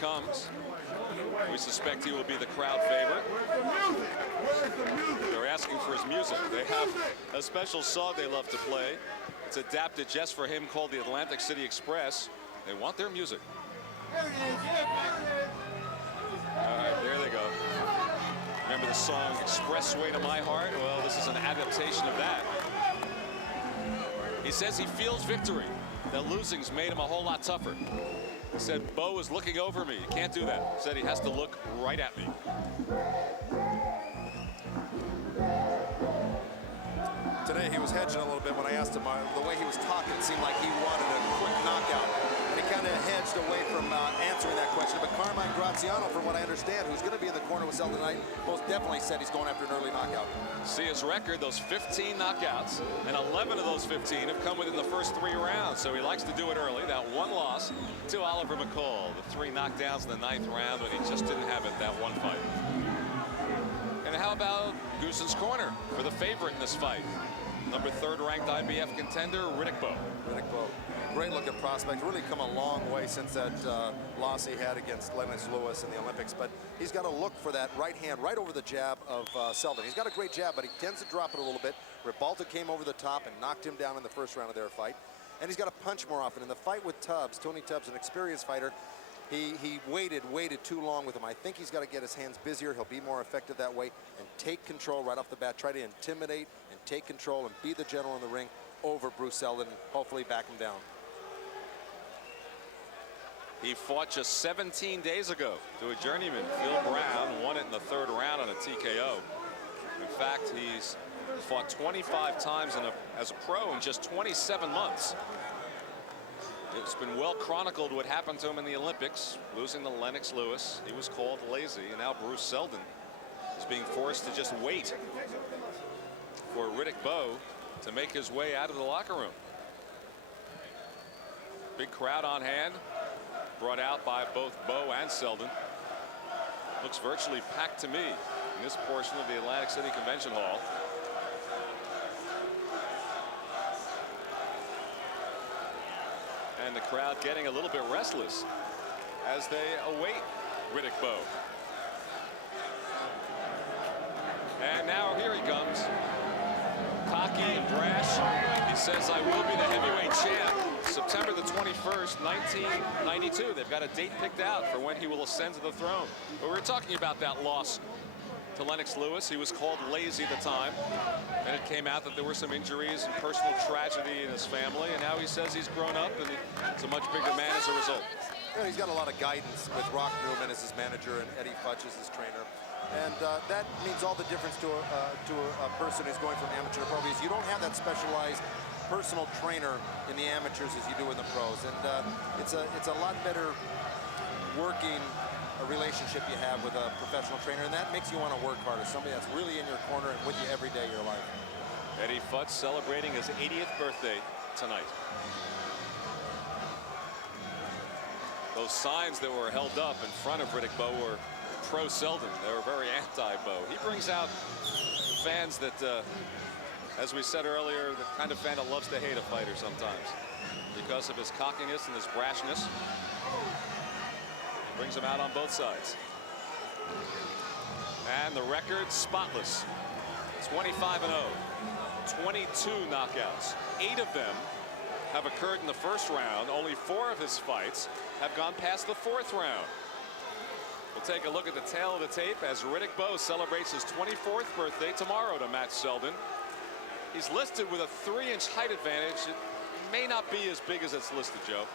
comes. We suspect he will be the crowd favorite. They're asking for his music. They have a special song they love to play. It's adapted just for him called the Atlantic City Express. They want their music. All right, there they go. Remember the song Expressway to My Heart? Well, this is an adaptation of that. He says he feels victory, that losing's made him a whole lot tougher. He said, Bowe is looking over me. He can't do that. He said he has to look right at me. Today he was hedging a little bit when I asked him. The way he was talking, it seemed like he wanted a quick knockout. And he kind of hedged away from answering that question. But Carmine Graziano, from what I understand, who's going to be in the corner with Seldon tonight, most definitely said he's going after an early knockout. See his record, those 15 knockouts, and 11 of those 15 have come within the first 3 rounds. So he likes to do it early. That one loss to Oliver McCall, the 3 knockdowns in the 9th round when he just didn't have it that one fight. And how about Goosen's corner for the favorite in this fight? Number 3rd ranked IBF contender, Riddick Bowe. Riddick Bowe, great looking prospect. Really come a long way since that loss he had against Lennox Lewis in the Olympics. But he's got to look for that right hand right over the jab of Seldon. He's got a great jab, but he tends to drop it a little bit. Ribalta came over the top and knocked him down in the first round of their fight. And he's got to punch more often. In the fight with Tubbs, Tony Tubbs, an experienced fighter, he waited too long with him. I think he's got to get his hands busier. He'll be more effective that way and take control right off the bat. Try to intimidate and take control and be the general in the ring over Bruce Seldon and hopefully back him down. He fought just 17 days ago to a journeyman, Phil Brown, won it in the 3rd round on a TKO. In fact, he's fought 25 times as a pro in just 27 months. It's been well chronicled what happened to him in the Olympics, losing to Lennox Lewis. He was called lazy, and now Bruce Seldon is being forced to just wait for Riddick Bowe to make his way out of the locker room. Big crowd on hand, brought out by both Bowe and Seldon. Looks virtually packed to me in this portion of the Atlantic City Convention Hall. And the crowd getting a little bit restless as they await Riddick Bowe. And now here he comes. Cocky and brash. He says, I will be the heavyweight champ September the 21st, 1992. They've got a date picked out for when he will ascend to the throne. But we were talking about that loss to Lennox Lewis. He was called lazy at the time, and it came out that there were some injuries and personal tragedy in his family, and now he says he's grown up and he's a much bigger man as a result. Yeah, he's got a lot of guidance with Rock Newman as his manager and Eddie Futch as his trainer, and that means all the difference to a person who's going from amateur to pro, because you don't have that specialized personal trainer in the amateurs as you do in the pros, and it's a lot better working a relationship you have with a professional trainer, and that makes you want to work harder. Somebody that's really in your corner and with you every day of your life. Eddie Futch celebrating his 80th birthday tonight. Those signs that were held up in front of Riddick Bowe were pro Seldon. They were very anti-Bowe. He brings out fans that, as we said earlier, the kind of fan that loves to hate a fighter sometimes because of his cockiness and his brashness. Brings him out on both sides. And the record spotless. 25-0. 22 knockouts. 8 of them have occurred in the first round. Only 4 of his fights have gone past the 4th round. We'll take a look at the tail of the tape as Riddick Bowe celebrates his 24th birthday tomorrow to match Seldon. He's listed with a 3-inch height advantage. It may not be as big as it's listed, Joe.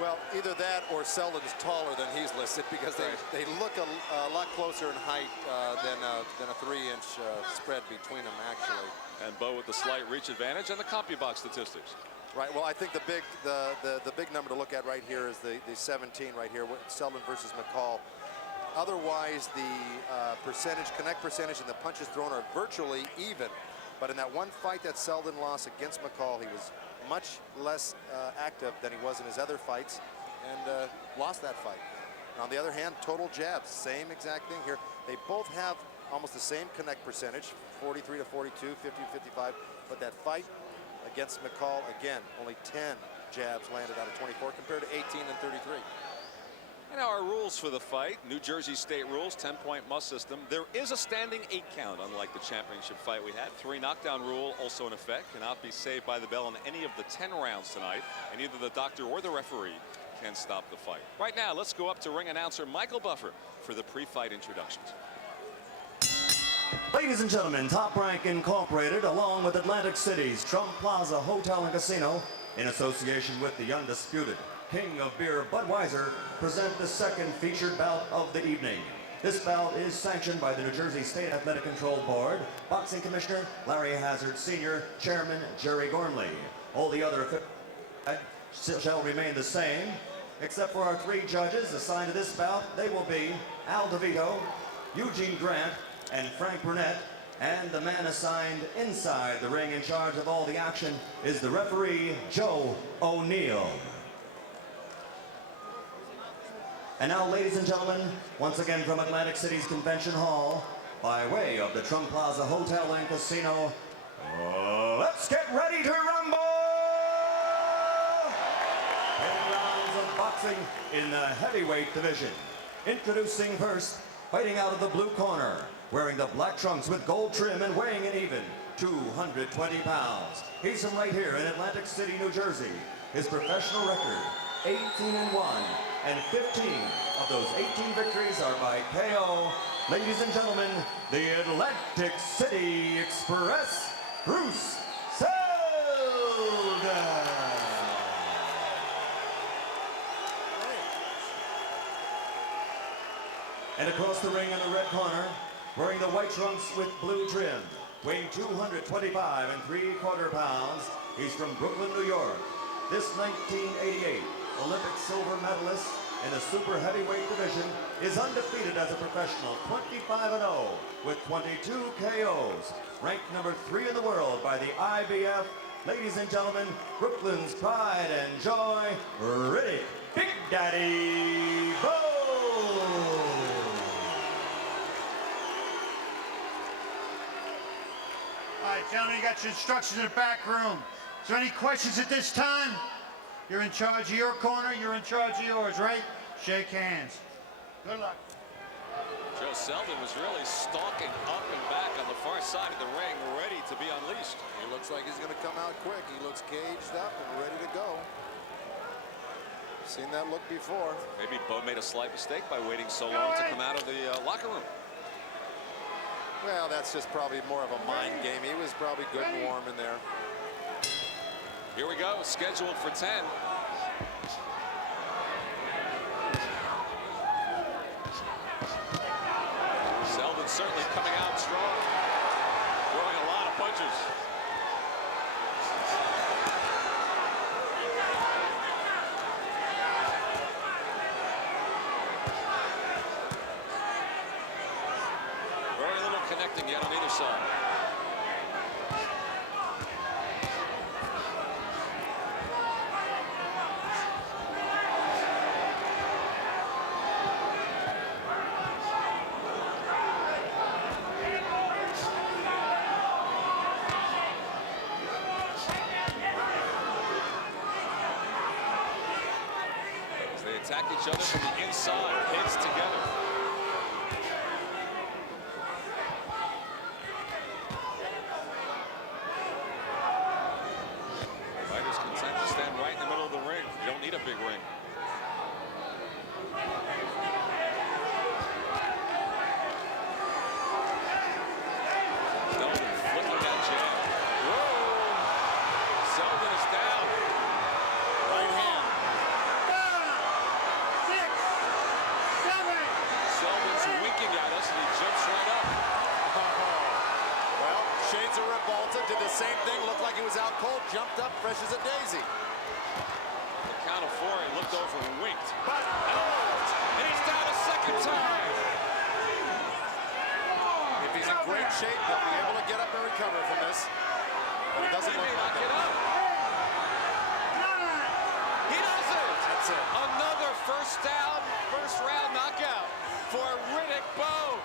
Well, either that or Seldon is taller than he's listed, because they look a lot closer in height than a 3-inch spread between them, actually. And Bowe with the slight reach advantage and the CompuBox statistics. Right. Well, I think the big number to look at right here is the 17 right here, Seldon versus McCall. Otherwise, the connect percentage and the punches thrown are virtually even. But in that one fight that Seldon lost against McCall, he was much less active than he was in his other fights, and lost that fight. And on the other hand, total jabs, same exact thing here. They both have almost the same connect percentage, 43 to 42, 50 to 55. But that fight against McCall, again, only 10 jabs landed out of 24 compared to 18 and 33. And now rules for the fight. New Jersey state rules, 10-point must system. There is a standing 8 count, unlike the championship fight we had. 3 knockdown rule also in effect. Cannot be saved by the bell in any of the 10 rounds tonight. And either the doctor or the referee can stop the fight. Right now, let's go up to ring announcer Michael Buffer for the pre-fight introductions. Ladies and gentlemen, Top Rank Incorporated, along with Atlantic City's Trump Plaza Hotel and Casino, in association with the undisputed King of Beer Budweiser, present the second featured bout of the evening. This bout is sanctioned by the New Jersey State Athletic Control Board, Boxing Commissioner Larry Hazard Sr., Chairman Jerry Gormley. All the other shall remain the same, except for our 3 judges assigned to this bout. They will be Al DeVito, Eugene Grant, and Frank Burnett. And the man assigned inside the ring in charge of all the action is the referee, Joe O'Neill. And now, ladies and gentlemen, once again from Atlantic City's Convention Hall, by way of the Trump Plaza Hotel and Casino, let's get ready to rumble! 10 rounds of boxing in the heavyweight division. Introducing first, fighting out of the blue corner, wearing the black trunks with gold trim and weighing in even 220 pounds. He's from right here in Atlantic City, New Jersey. His professional record, 18-1, and 15 of those 18 victories are by KO. Ladies and gentlemen, the Atlantic City Express, Bruce Seldon. And across the ring in the red corner, wearing the white trunks with blue trim, weighing 225 3/4 pounds, he's from Brooklyn, New York. This 1988 Olympic silver medalist in the super heavyweight division is undefeated as a professional, 25-0 with 22 KOs, ranked number 3 in the world by the IBF. Ladies and gentlemen, Brooklyn's pride and joy, Riddick Big Daddy Bowe. All right, gentlemen, you got your instructions in the back room. Is there any questions at this time? You're in charge of your corner, you're in charge of yours, right? Shake hands. Good luck. Joe Seldon was really stalking up and back on the far side of the ring, ready to be unleashed. He looks like he's going to come out quick. He looks caged up and ready to go. Seen that look before. Maybe Bowe made a slight mistake by waiting so long to come out of the locker room. Well, that's just probably more of a mind game. He was probably good and warm in there. Here we go, scheduled for 10. Seldon certainly coming out strong, throwing a lot of punches. Very little connecting yet on either side. Attack each other from the inside, hits together. Fighters content to stand right in the middle of the ring. You don't need a big ring. Seldon flicking that jab. Whoa! Seldon is down. Right hand. At us and he jumps right up. Well, Shades of Revolta did the same thing. Looked like he was out cold. Jumped up, fresh as a daisy. The count of 4, he looked over and winked. And he's down a second time. If he's in great shape, he'll be able to get up and recover from this. But it doesn't look like it. He does it. That's it. Another first round knockout for Riddick Bowe.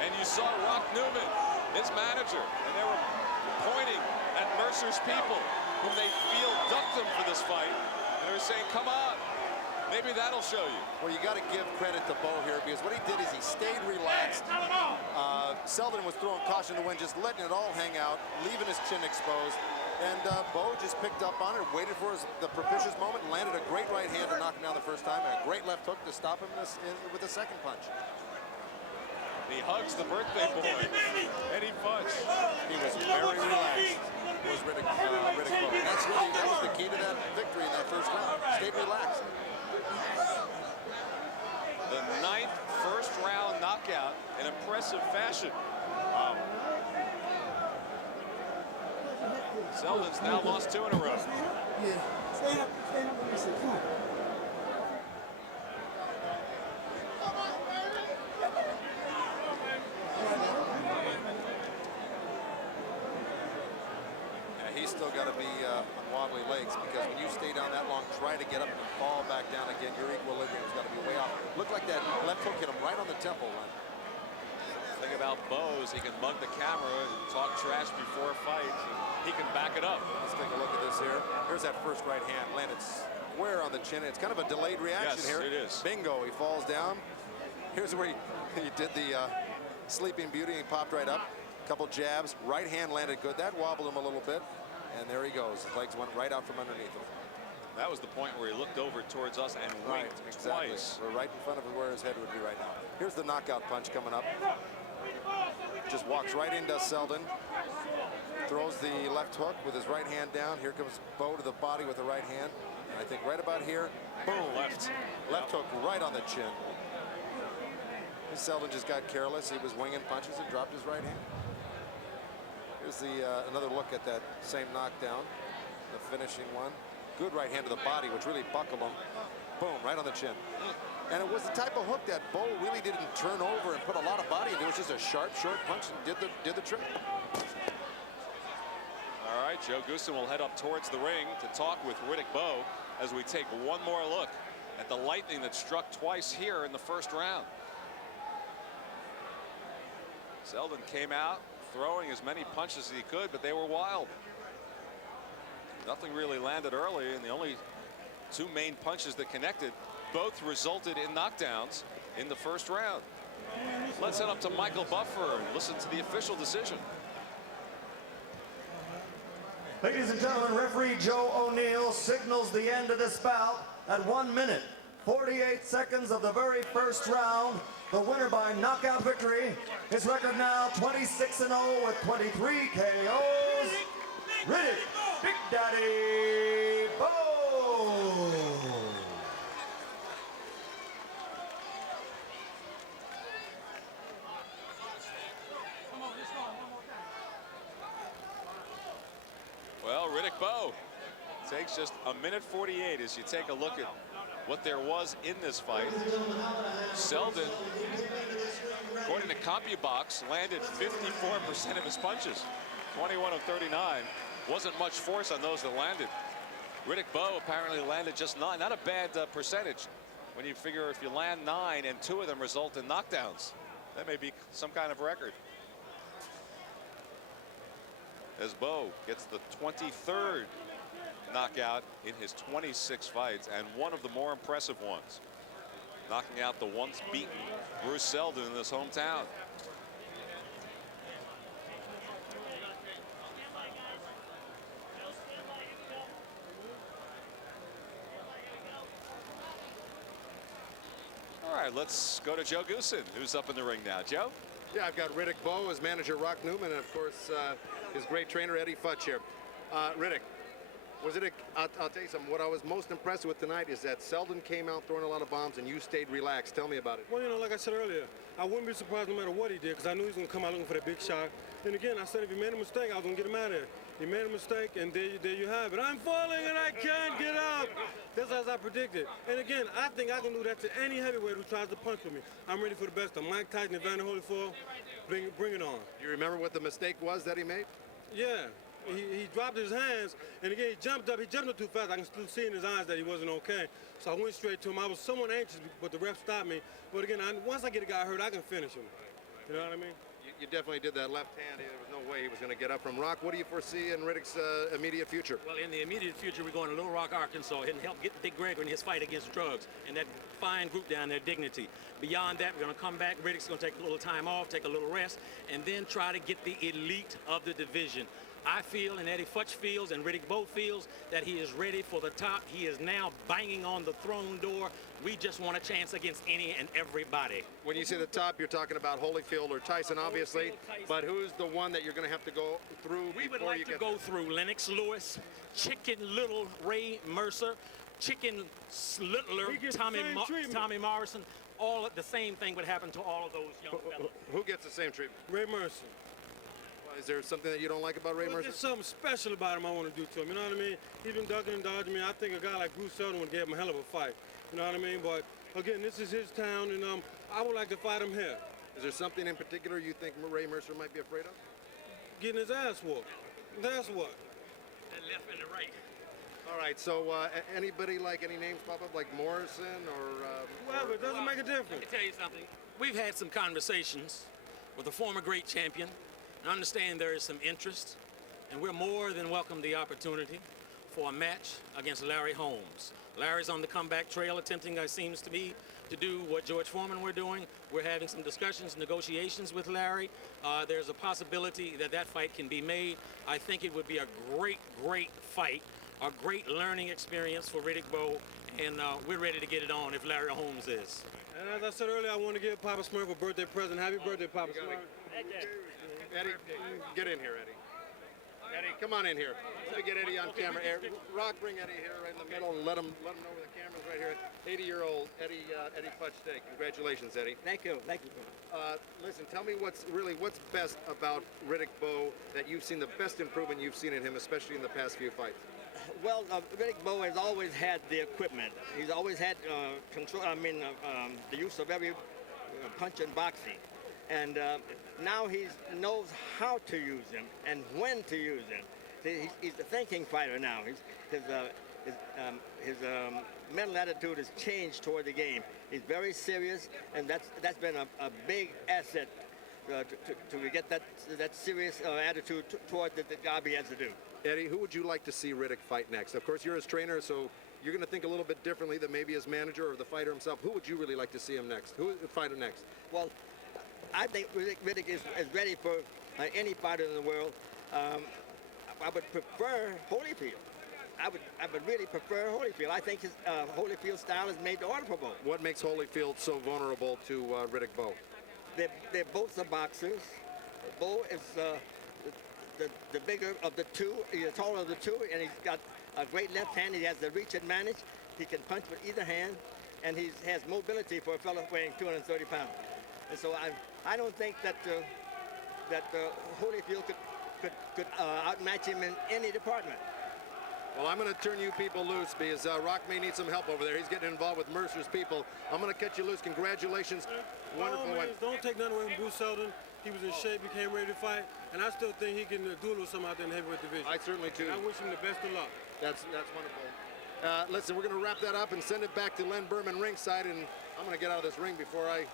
And you saw Rock Newman, his manager, and they were pointing at Mercer's people. whom they feel ducked them for this fight. And they're saying, come on, maybe that'll show you. Well, you got to give credit to Bowe here, because what he did is he stayed relaxed. Seldon was throwing caution to the wind, just letting it all hang out, leaving his chin exposed. And Bowe just picked up on it, waited for the propitious moment, and landed a great right hand to knock him down the first time, and a great left hook to stop him with the second punch. He hugs the birthday boy, and he punched. He was very relaxed, was Riddick Bowe. That was the key to that victory in that first round. Stayed relaxed. The 9th first-round knockout in impressive fashion. Wow. Seldon's now lost 2 in a row. Yeah. Stand up on this side. Come on. He's still got to be on wobbly legs, because when you stay down that long, try to get up and fall back down again, your equilibrium's got to be way off. Looked like that left hook hit him right on the temple. The thing about Bowe is he can mug the camera and talk trash before a fight. He can back it up. Let's take a look at this here. Here's that first right hand, landed square on the chin. It's kind of a delayed reaction here. Yes, it is. Bingo, he falls down. Here's where he did the Sleeping Beauty, and he popped right up. Couple jabs, right hand landed good. That wobbled him a little bit, and there he goes. His legs went right out from underneath him. That was the point where he looked over towards us and winked twice. We're right in front of where his head would be right now. Here's the knockout punch coming up. Just walks right into Seldon. Throws the left hook with his right hand down. Here comes Bowe to the body with the right hand. And I think right about here, boom, left hook right on the chin. Seldon just got careless. He was winging punches and dropped his right hand. Here's another look at that same knockdown, the finishing one. Good right hand to the body, which really buckled him. Boom, right on the chin. And it was the type of hook that Bowe really didn't turn over and put a lot of body into. It was just a sharp, short punch and did the trick. All right, Joe Goossen will head up towards the ring to talk with Riddick Bowe as we take one more look at the lightning that struck twice here in the first round. Seldon came out throwing as many punches as he could, but they were wild. Nothing really landed early, and the only 2 main punches that connected both resulted in knockdowns in the first round. Let's head up to Michael Buffer and listen to the official decision. Ladies and gentlemen, referee Joe O'Neill signals the end of this bout at 1 minute, 48 seconds of the very first round. The winner by knockout victory. His record now 26-0 with 23 KOs. Riddick Big Daddy Bowe. Well, Riddick Bowe takes just 1:48 as you take a look at what there was in this fight. Seldon, according to CompuBox, landed 54% of his punches. 21 of 39. Wasn't much force on those that landed. Riddick Bowe apparently landed just 9. Not a bad percentage when you figure if you land 9 and 2 of them result in knockdowns. That may be some kind of record. As Bowe gets the 23rd knockout in his 26 fights, and one of the more impressive ones, knocking out the once beaten Bruce Seldon in his hometown. All right, let's go to Joe Goossen, who's up in the ring now. Joe? Yeah, I've got Riddick Bowe, his manager Rock Newman, and of course his great trainer Eddie Futch here. Riddick, I'll tell you something. What I was most impressed with tonight is that Seldon came out throwing a lot of bombs and you stayed relaxed. Tell me about it. Well, you know, like I said earlier, I wouldn't be surprised no matter what he did, because I knew he was going to come out looking for that big shot. And again, I said if he made a mistake, I was going to get him out of there. He made a mistake, and there you have it. I'm falling, and I can't get up. That's as I predicted. And again, I think I can do that to any heavyweight who tries to punch with me. I'm ready for the best of Mike Tyson, Evander Holyfield. Bring it on. You remember what the mistake was that he made? Yeah. He dropped his hands, and again, he jumped up too fast. I can still see in his eyes that he wasn't okay. So I went straight to him. I was somewhat anxious, but the ref stopped me. But again, once I get a guy hurt, I can finish him. You know what I mean? You definitely did that left hand. There was no way he was going to get up from Rock. What do you foresee in Riddick's immediate future? Well, in the immediate future, we're going to Little Rock, Arkansas, and help get Dick Gregory in his fight against drugs and that fine group down there, Dignity. Beyond that, we're going to come back. Riddick's going to take a little time off, take a little rest, and then try to get the elite of the division. I feel, and Eddie Futch feels, and Riddick Bowe feels, that he is ready for the top. He is now banging on the throne door. We just want a chance against any and everybody. When you say the top, you're talking about Holyfield or Tyson, obviously. Tyson. But who's the one that you're going to have to go through We would before like you to get go there? through Lennox Lewis, Chicken Little Ray Mercer, Chicken Littler He gets the Tommy, same treatment. Tommy Morrison. All the same thing would happen to all of those young fellas. Who gets the same treatment? Ray Mercer. Is there something that you don't like about Ray Well, Mercer? there's something special about him I want to do to him, you know what I mean? He's been ducking and dodging me. I think a guy like Bruce Seldon would give him a hell of a fight, you know what I mean? But again, this is his town, and I would like to fight him here. Is there something in particular you think Ray Mercer might be afraid of? Getting his ass whooped. That's what. The left and the right. All right, so anybody like any names pop up, like Morrison or... Whoever, it doesn't make a Let difference. me tell you something. We've had some conversations with a former great champion. I understand there is some interest, and we're more than welcome the opportunity for a match against Larry Holmes. Larry's on the comeback trail, attempting, it seems to me, to do what George Foreman we're doing. We're having some discussions, negotiations with Larry. There's a possibility that that fight can be made. I think it would be a great, great fight, a great learning experience for Riddick Bowe, and we're ready to get it on if Larry Holmes is. And as I said earlier, I want to give Papa Smurf a birthday present. Happy birthday, Papa You gotta- Smurf. Eddie, get in here, Eddie. Eddie, come on in here. Let me get Eddie on camera. Rock, bring Eddie here right in the middle and let him know where the camera's right here. 80-year-old Eddie Futch Day. Congratulations, Eddie. Thank you. Thank you. Listen, tell me what's best about Riddick Bowe, that you've seen the best improvement you've seen in him, especially in the past few fights. Well, Riddick Bowe has always had the equipment. He's always had control. The use of every punch in boxing, and now he knows how to use them and when to use them. He's a thinking fighter now. His mental attitude has changed toward the game. He's very serious, and that's been a big asset to get that serious attitude toward the job he has to do. Eddie, who would you like to see Riddick fight next? Of course, you're his trainer, so you're going to think a little bit differently than maybe his manager or the fighter himself. Who would you really like to see him next? Who would fight him next? Well, I think Riddick is ready for any fighter in the world. I would prefer Holyfield. I would really prefer Holyfield. I think his Holyfield style is made to order for Bowe. What makes Holyfield so vulnerable to Riddick Bowe? They're both the boxers. Bowe is the bigger of the two. He's the taller of the two, and he's got a great left hand. He has the reach advantage. He can punch with either hand, and he has mobility for a fellow weighing 230 pounds. And so I don't think that Holyfield could outmatch him in any department. Well, I'm going to turn you people loose because Rock may need some help over there. He's getting involved with Mercer's people. I'm going to cut you loose. Congratulations. Wonderful win. Don't take nothing away from Bruce Seldon. He was in shape, he came ready to fight, and I still think he can do a little something out there in the heavyweight division. I certainly do. And I wish him the best of luck. That's wonderful. Listen, we're going to wrap that up and send it back to Len Berman ringside, and I'm going to get out of this ring before I